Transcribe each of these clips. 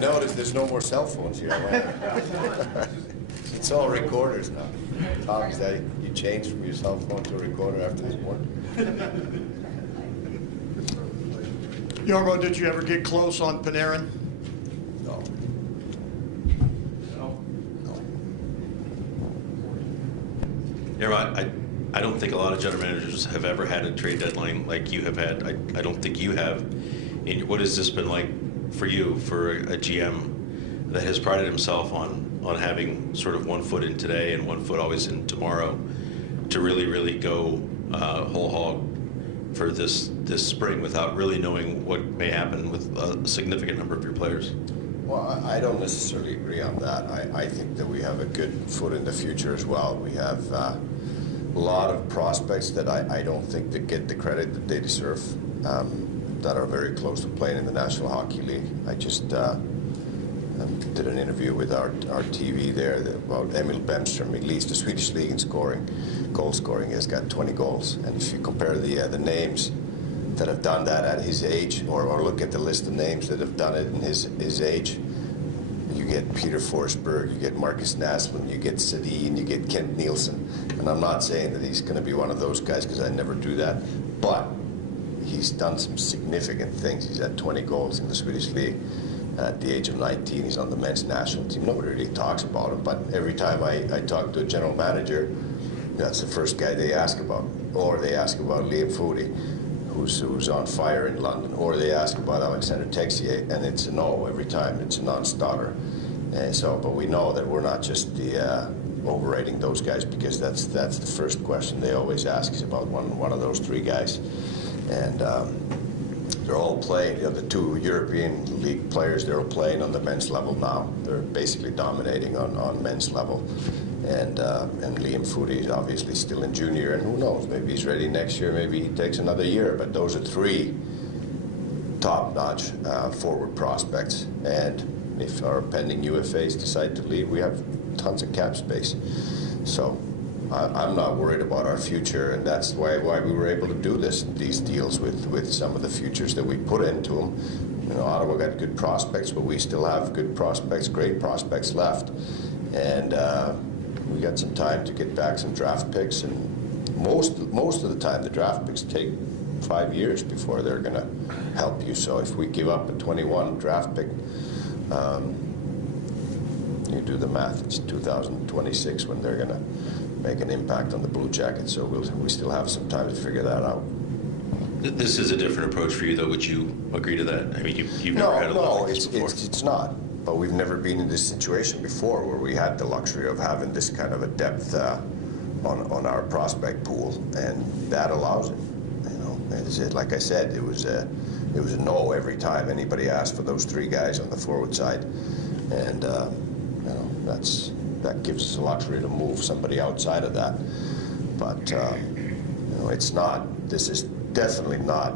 Notice there's no more cell phones here. It's all recorders now. Tom, is that you changed from your cell phone to a recorder after this morning? Jarmo, did you ever get close on Panarin? No. Jarmo, I don't think a lot of general managers have ever had a trade deadline like you have had. I don't think you have. What has this been like for you, for a GM that has prided himself on having sort of one foot in today and one foot always in tomorrow, to really go whole hog for this spring without really knowing what may happen with a significant number of your players? Well, I don't necessarily agree on that. I think that we have a good foot in the future as well. We have a lot of prospects that I don't think that get the credit that they deserve, that are very close to playing in the National Hockey League. I just did an interview with our TV there about Emil Bemstrom. He leads the Swedish league in goal scoring. He has got 20 goals. And if you compare the names that have done that at his age, or look at the list of names that have done it in his age, you get Peter Forsberg, you get Marcus Naslund, you get Sedin, you get Kent Nielsen. And I'm not saying that he's going to be one of those guys, because I never do that. But he's done some significant things. He's had 20 goals in the Swedish league. At the age of 19, he's on the men's national team. Nobody really talks about him, but every time I talk to a general manager, that's the first guy they ask about. Or they ask about Liam Foudy, who's on fire in London. Or they ask about Alexander Texier, and it's a no every time. It's a non-starter. And so, but we know that we're not just overrating those guys, because that's the first question they always ask is about one of those three guys. And they're all playing, the two European League players, they're all playing on the men's level now. They're basically dominating on men's level. And Liam Foudy is obviously still in junior, and who knows, maybe he's ready next year, maybe he takes another year. But those are three top-notch forward prospects. And if our pending UFAs decide to leave, we have tons of cap space. So I'm not worried about our future, and that's why we were able to do these deals with some of the futures that we put into them. You know, Ottawa got good prospects, but we still have good prospects, great prospects left, and we got some time to get back some draft picks. And most of the time, the draft picks take 5 years before they're going to help you. So if we give up a 21 draft pick, you do the math. It's 2026 when they're going to make an impact on the Blue Jackets, so we still have some time to figure that out. This is a different approach for you, though. Would you agree to that? I mean, you've never had a lot like this before. It's not. But we've never been in this situation before, where we had the luxury of having this kind of a depth on our prospect pool, and that allows it. You know, like I said, it was a no every time anybody asked for those three guys on the forward side, and you know, that gives us the luxury to move somebody outside of that. But you know, this is definitely not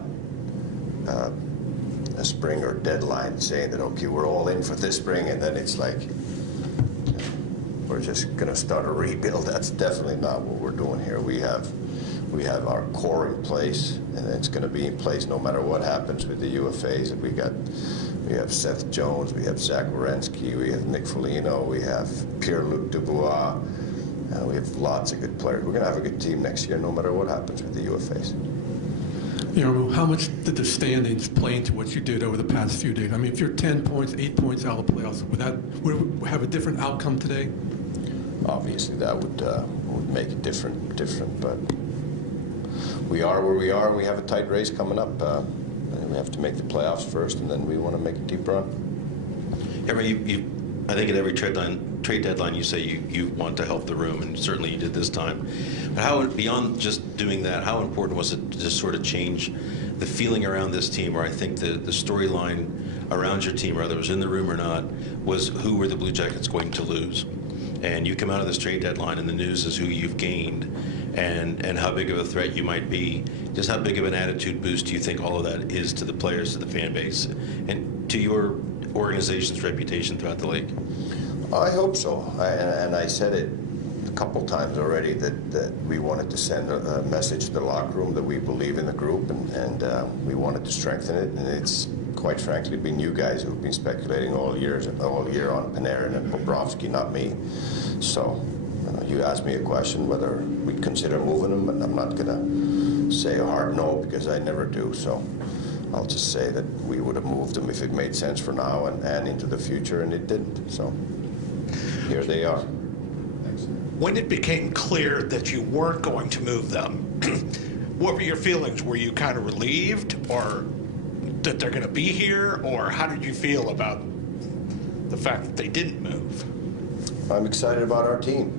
a spring or deadline saying that, okay, we're all in for this spring, and then it's like, we're just going to start a rebuild. That's definitely not what we're doing here. We have our core in place, and it's going to be in place no matter what happens with the UFAs. We have Seth Jones, we have Zach Werenski, we have Nick Foligno, we have Pierre-Luc Dubois, we have lots of good players. We're going to have a good team next year no matter what happens with the UFAs. You know, how much did the standings play into what you did over the past few days? I mean, if you're 10 points, 8 points out of the playoffs, would it have a different outcome today? Obviously, that would make it different, but we are where we are. We have a tight race coming up. And we have to make the playoffs first, and then we want to make a deep run. I think at every trade deadline you say you want to help the room, and certainly you did this time. But how, beyond just doing that, how important was it to just sort of change the feeling around this team, or I think the storyline around your team, whether it was in the room or not, was who were the Blue Jackets going to lose? And you come out of this trade deadline, and the news is who you've gained, and how big of a threat you might be. Just how big of an attitude boost do you think all of that is to the players, to the fan base, and to your organization's reputation throughout the league? I hope so. And I said it a couple times already that we wanted to send a message to the locker room that we believe in the group, and we wanted to strengthen it, and it's quite frankly, been you guys who've been speculating all year on Panarin and Bobrovsky, not me. So you asked me a question whether we'd consider moving them, and I'm not going to say a hard no because I never do. So I'll just say that we would have moved them if it made sense for now and into the future, and it didn't. So here they are. When it became clear that you weren't going to move them, what were your feelings? Were you kind of relieved, or that they're going to be here, or how did you feel about the fact that they didn't move? I'm excited about our team,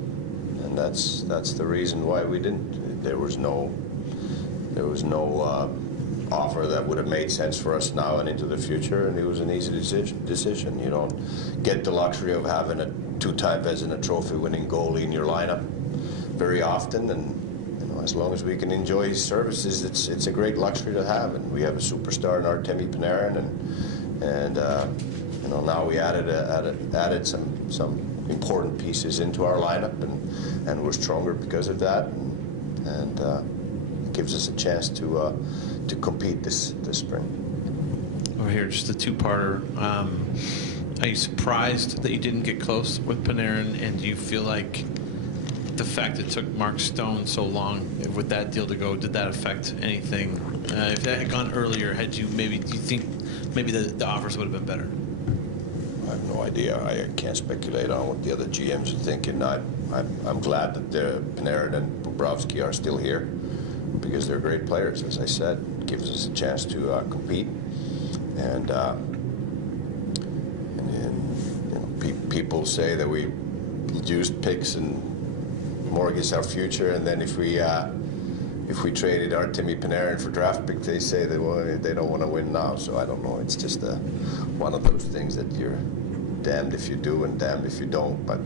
and that's the reason why we didn't. There was no offer that would have made sense for us now and into the future, and it was an easy decision. You don't get the luxury of having a 2-time Vezina Trophy-winning goalie in your lineup very often, and as long as we can enjoy his services, it's a great luxury to have. And we have a superstar in Artemi Panarin, and now we added some important pieces into our lineup, and we're stronger because of that, and it gives us a chance to compete this spring. Over here, just a two-parter. Are you surprised that you didn't get close with Panarin, and do you feel like the fact it took Mark Stone so long with that deal to go, did that affect anything? If that had gone earlier, do you think maybe the offers would have been better? I have no idea. I can't speculate on what the other GMs are thinking. I'm glad that Panarin and Bobrovsky are still here because they're great players. As I said, it gives us a chance to compete. And people say that we used picks and mortgage our future, and then if we traded Artemi Panarin for draft pick, they say that they don't want to win now. So I don't know. It's just one of those things that you're damned if you do and damned if you don't. But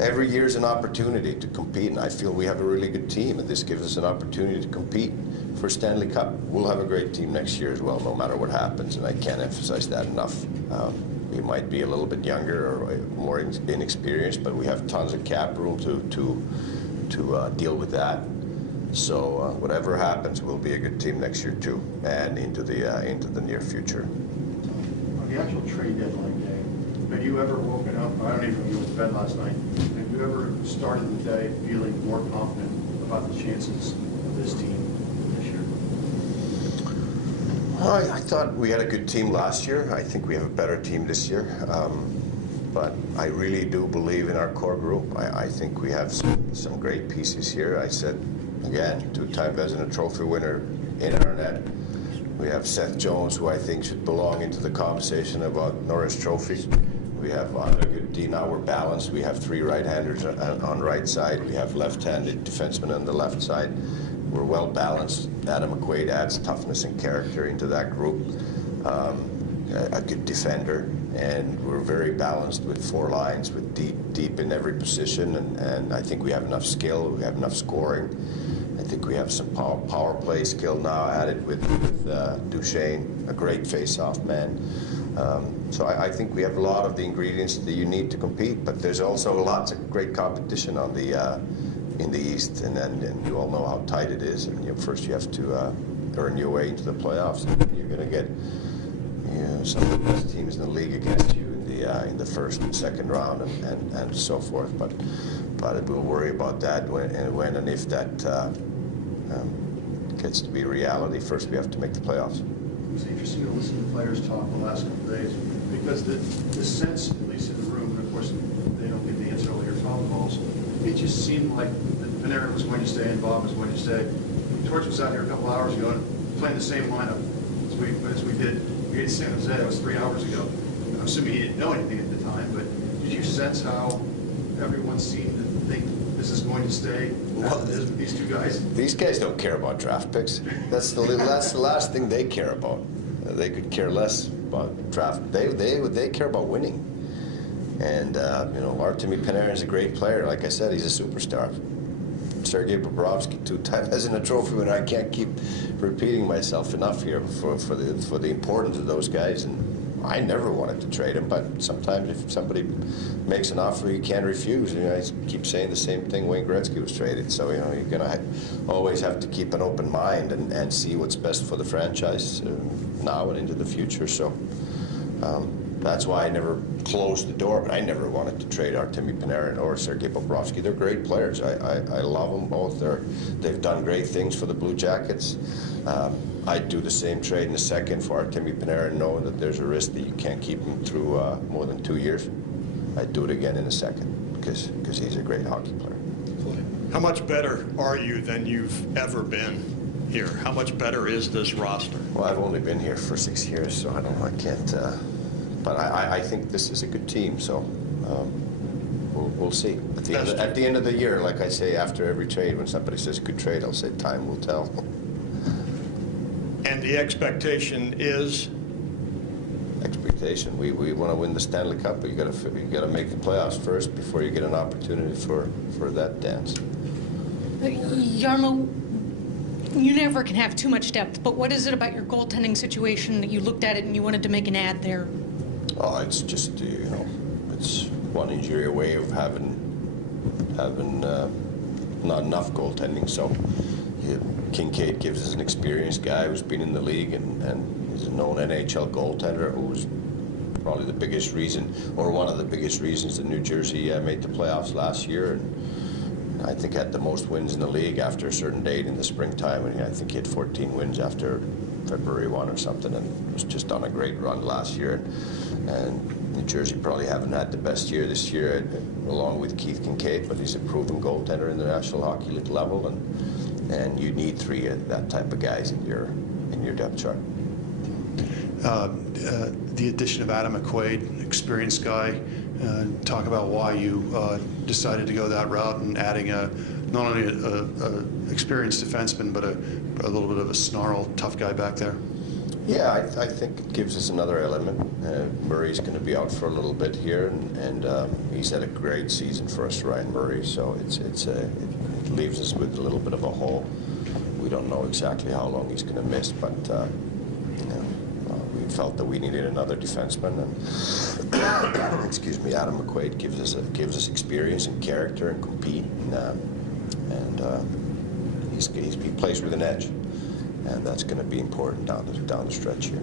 every year is an opportunity to compete, and I feel we have a really good team, and this gives us an opportunity to compete for Stanley Cup. We'll have a great team next year as well, no matter what happens, and I can't emphasize that enough. We might be a little bit younger or more inexperienced, but we have tons of cap room to deal with that. So whatever happens, we'll be a good team next year too, and into the near future. On the actual trade deadline day, have you ever woken up, I don't even know if you went to bed last night, have you ever started the day feeling more confident about the chances of this team this year? I thought we had a good team last year. I think we have a better team this year. But I really do believe in our core group. I think we have some great pieces here. I said, again, 2-time Vezina Trophy winner in our net. We have Seth Jones, who I think should belong into the conversation about Norris Trophy. We have on a good D. Now we're balanced. We have 3 right-handers on right side. We have left-handed defensemen on the left side. We're well balanced. Adam McQuaid adds toughness and character into that group. A good defender, and we're very balanced with 4 lines, with deep in every position, and I think we have enough skill. We have enough scoring. I think we have some power play skill now added with Duchesne, a great face-off man. So I think we have a lot of the ingredients that you need to compete, but there's also lots of great competition on the in the East, and you all know how tight it is. And first you have to earn your way into the playoffs. You're going to get some of the best teams in the league against you in the first and second round and so forth. But we'll worry about that when and if that gets to be reality. First, we have to make the playoffs. It was interesting to listen to players talk the last couple of days, because the sense, at least in the room, and of course they don't get the answer all your phone calls, it just seemed like Panarin was going to stay and Bob was going to stay. Torch was out here a couple hours ago and playing the same lineup as we did against San Jose. That was 3 hours ago. I'm assuming he didn't know anything at the time, but did you sense how everyone seemed to think this is going to stay as it is with these 2 guys? These guys don't care about draft picks. That's the last thing they care about. They could care less about draft. They care about winning. And Artemi Panarin is a great player. Like I said, he's a superstar. Sergei Bobrovsky, 2-time Vezina Trophy winner. I can't keep repeating myself enough here for the importance of those guys. And I never wanted to trade him, but sometimes if somebody makes an offer you can't refuse. I keep saying the same thing. Wayne Gretzky was traded, so you're going to always have to keep an open mind and see what's best for the franchise now and into the future. So that's why I never closed the door. But I never wanted to trade Artemi Panarin or Sergei Bobrovsky. They're great players. I love them both. They've done great things for the Blue Jackets. I'd do the same trade in a second for Artemi Panarin, knowing that there's a risk that you can't keep him through more than 2 years. I'd do it again in a second because he's a great hockey player. How much better are you than you've ever been here? How much better is this roster? Well, I've only been here for 6 years, so I can't. But I think this is a good team, so we'll see. At the end of the year, like I say after every trade, when somebody says good trade, I'll say time will tell. And the expectation is? Expectation. We want to win the Stanley Cup, but you got to make the playoffs first before you get an opportunity for that dance. Jarmo, you never can have too much depth, but what is it about your goaltending situation that you looked at it and you wanted to make an ad there? Oh, it's just it's one injury away of having not enough goaltending. So Kincaid gives us an experienced guy who's been in the league and is a known NHL goaltender who's probably the biggest reason, or one of the biggest reasons, that New Jersey made the playoffs last year. And I think had the most wins in the league after a certain date in the springtime. And I think he had 14 wins after February 1 or something, and was just on a great run last year. And New Jersey probably haven't had the best year this year, along with Keith Kincaid, but he's a proven goaltender in the National Hockey League level, and you need 3 of that type of guys in your depth chart. The addition of Adam McQuaid, experienced guy, talk about why you decided to go that route and adding not only a experienced defenseman, but a little bit of a snarl, tough guy back there. Yeah, I think it gives us another element. Murray's going to be out for a little bit here, and he's had a great season for us, Ryan Murray. So it leaves us with a little bit of a hole. We don't know exactly how long he's going to miss, but we felt that we needed another defenseman, and excuse me, Adam McQuaid gives us experience and character and compete, and he plays with an edge. And that's going to be important down the stretch here.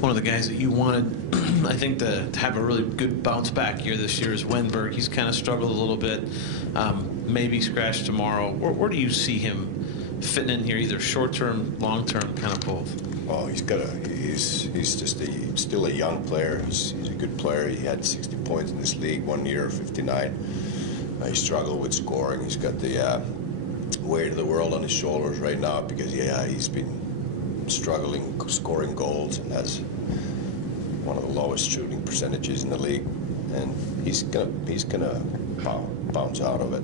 One of the guys that you wanted, I think, to have a really good bounce back year this year is Wenberg. He's kind of struggled a little bit, maybe scratch tomorrow. Where do you see him fitting in here, either short-term, long-term, kind of both? Well, he's just still a young player. He's a good player. He had 60 points in this league 1 year, 59. He struggled with scoring. He's got the weight of the world on his shoulders right now because he's been struggling scoring goals and has one of the lowest shooting percentages in the league, and he's gonna bounce out of it,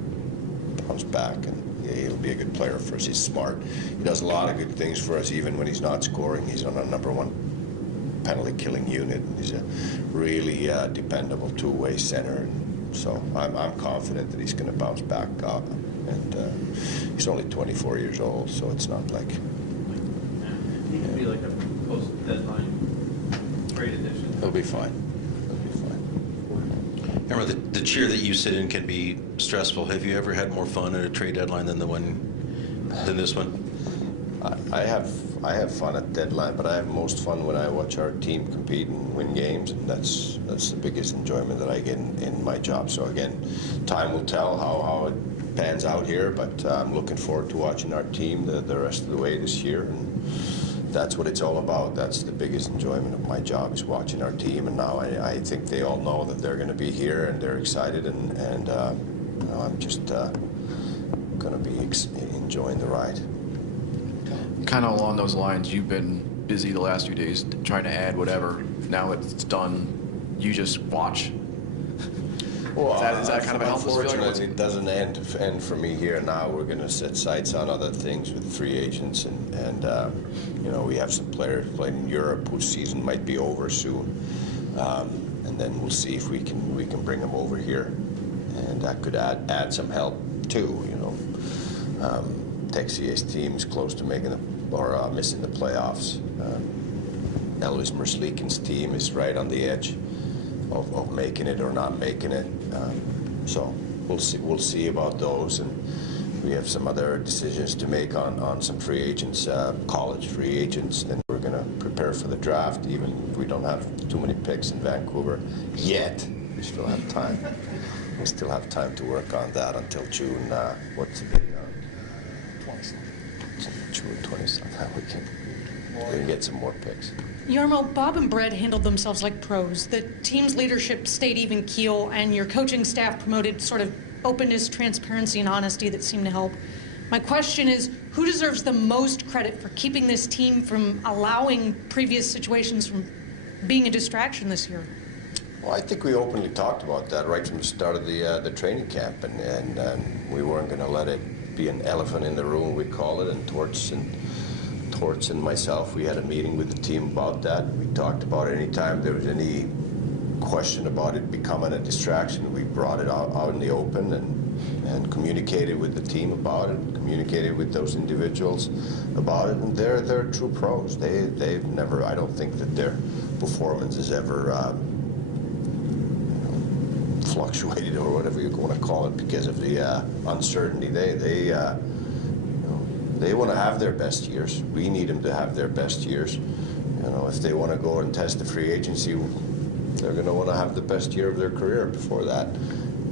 bounce back, and he'll be a good player for us. He's smart. He does a lot of good things for us even when he's not scoring. He's on our #1 penalty killing unit. He's a really dependable two-way center, and so I'm confident that he's going to bounce back up. And he's only 24 years old, so it's not like... He could be like a post-deadline trade addition. He'll be fine. He'll be fine. Remember, the chair that you sit in can be stressful. Have you ever had more fun at a trade deadline than this one? I have fun at deadline, but I have most fun when I watch our team compete and win games, and that's the biggest enjoyment that I get in my job. So again, time will tell how it pans out here, but I'm looking forward to watching our team the rest of the way this year, and that's what it's all about. That's the biggest enjoyment of my job, is watching our team, and now I think they all know that they're going to be here and they're excited, and I'm just going to be enjoying the ride. Kind of along those lines, you've been busy the last few days trying to add whatever. Now it's done. You just watch. Well, Is that kind of a helpful feeling? Unfortunately, it doesn't end for me here now. We're going to set sights on other things with free agents, and we have some players playing in Europe whose season might be over soon, and then we'll see if we can bring them over here, and that could add some help too. Texier's team is close to missing the playoffs. Elvis Merzlikins' team is right on the edge of making it or not making it. So we'll see. We'll see about those, and we have some other decisions to make on some free agents, college free agents. Then we're going to prepare for the draft, even if we don't have too many picks in Vancouver yet. We still have time. We still have time to work on that until June. What's the date? 20th. June 20th. We can get some more picks. Jarmo, Bob and Brett handled themselves like pros. The team's leadership stayed even keel, and your coaching staff promoted sort of openness, transparency, and honesty that seemed to help. My question is, who deserves the most credit for keeping this team from allowing previous situations from being a distraction this year? Well, I think we openly talked about that right from the start of the training camp, and we weren't going to let it be an elephant in the room, we call it, and Torts and myself, we had a meeting with the team about that. We talked about any time there was any question about it becoming a distraction, we brought it out in the open and communicated with the team about it, communicated with those individuals about it, and they're true pros. They've never, I don't think that their performance has ever fluctuated or whatever you want to call it because of the uncertainty. They want to have their best years. We need them to have their best years. If they want to go and test the free agency, they're going to want to have the best year of their career before that,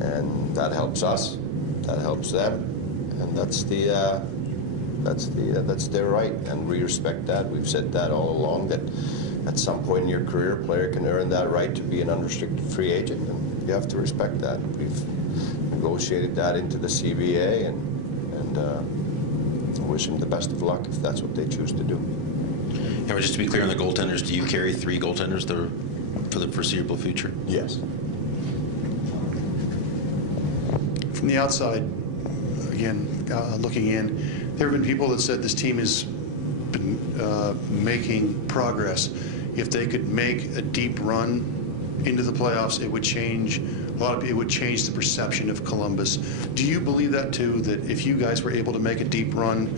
and that helps us. That helps them, and that's their right, and we respect that. We've said that all along, that at some point in your career, a player can earn that right to be an unrestricted free agent, and you have to respect that. We've negotiated that into the CBA, and wish them the best of luck if that's what they choose to do. Yeah, but just to be clear on the goaltenders, do you carry 3 goaltenders for the foreseeable future? Yes. From the outside, again, looking in, there have been people that said this team has been making progress. If they could make a deep run into the playoffs, it would change it would change the perception of Columbus. Do you believe that too, that if you guys were able to make a deep run,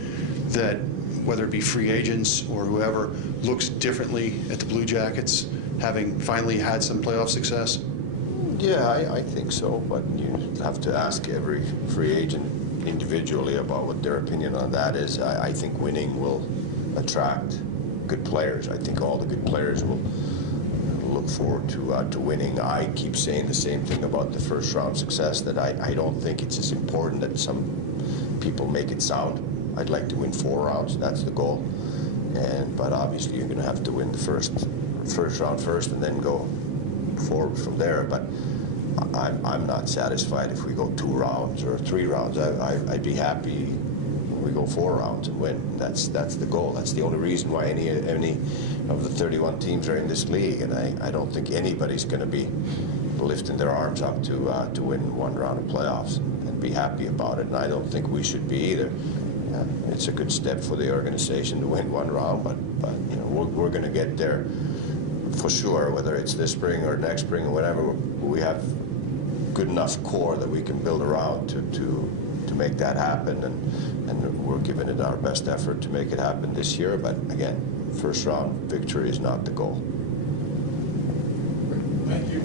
that whether it be free agents or whoever looks differently at the Blue Jackets, having finally had some playoff success? Yeah, I think so, but you have to ask every free agent individually about what their opinion on that is. I think winning will attract good players. I think all the good players will look forward to winning. I keep saying the same thing about the first round success, that I don't think it's as important that some people make it sound. I'd like to win 4 rounds. That's the goal. But obviously you're going to have to win the first round first and then go forward from there. But I'm not satisfied if we go 2 rounds or 3 rounds. I'd be happy when we go 4 rounds and win. That's the goal. That's the only reason why any of the 31 teams are in this league, and I don't think anybody's going to be lifting their arms up to win 1 round of playoffs and be happy about it. And I don't think we should be either. It's a good step for the organization to win 1 round, but we're going to get there for sure. Whether it's this spring or next spring or whatever, we have good enough core that we can build around to make that happen, and we're giving it our best effort to make it happen this year. But again, first round victory is not the goal. Thank you.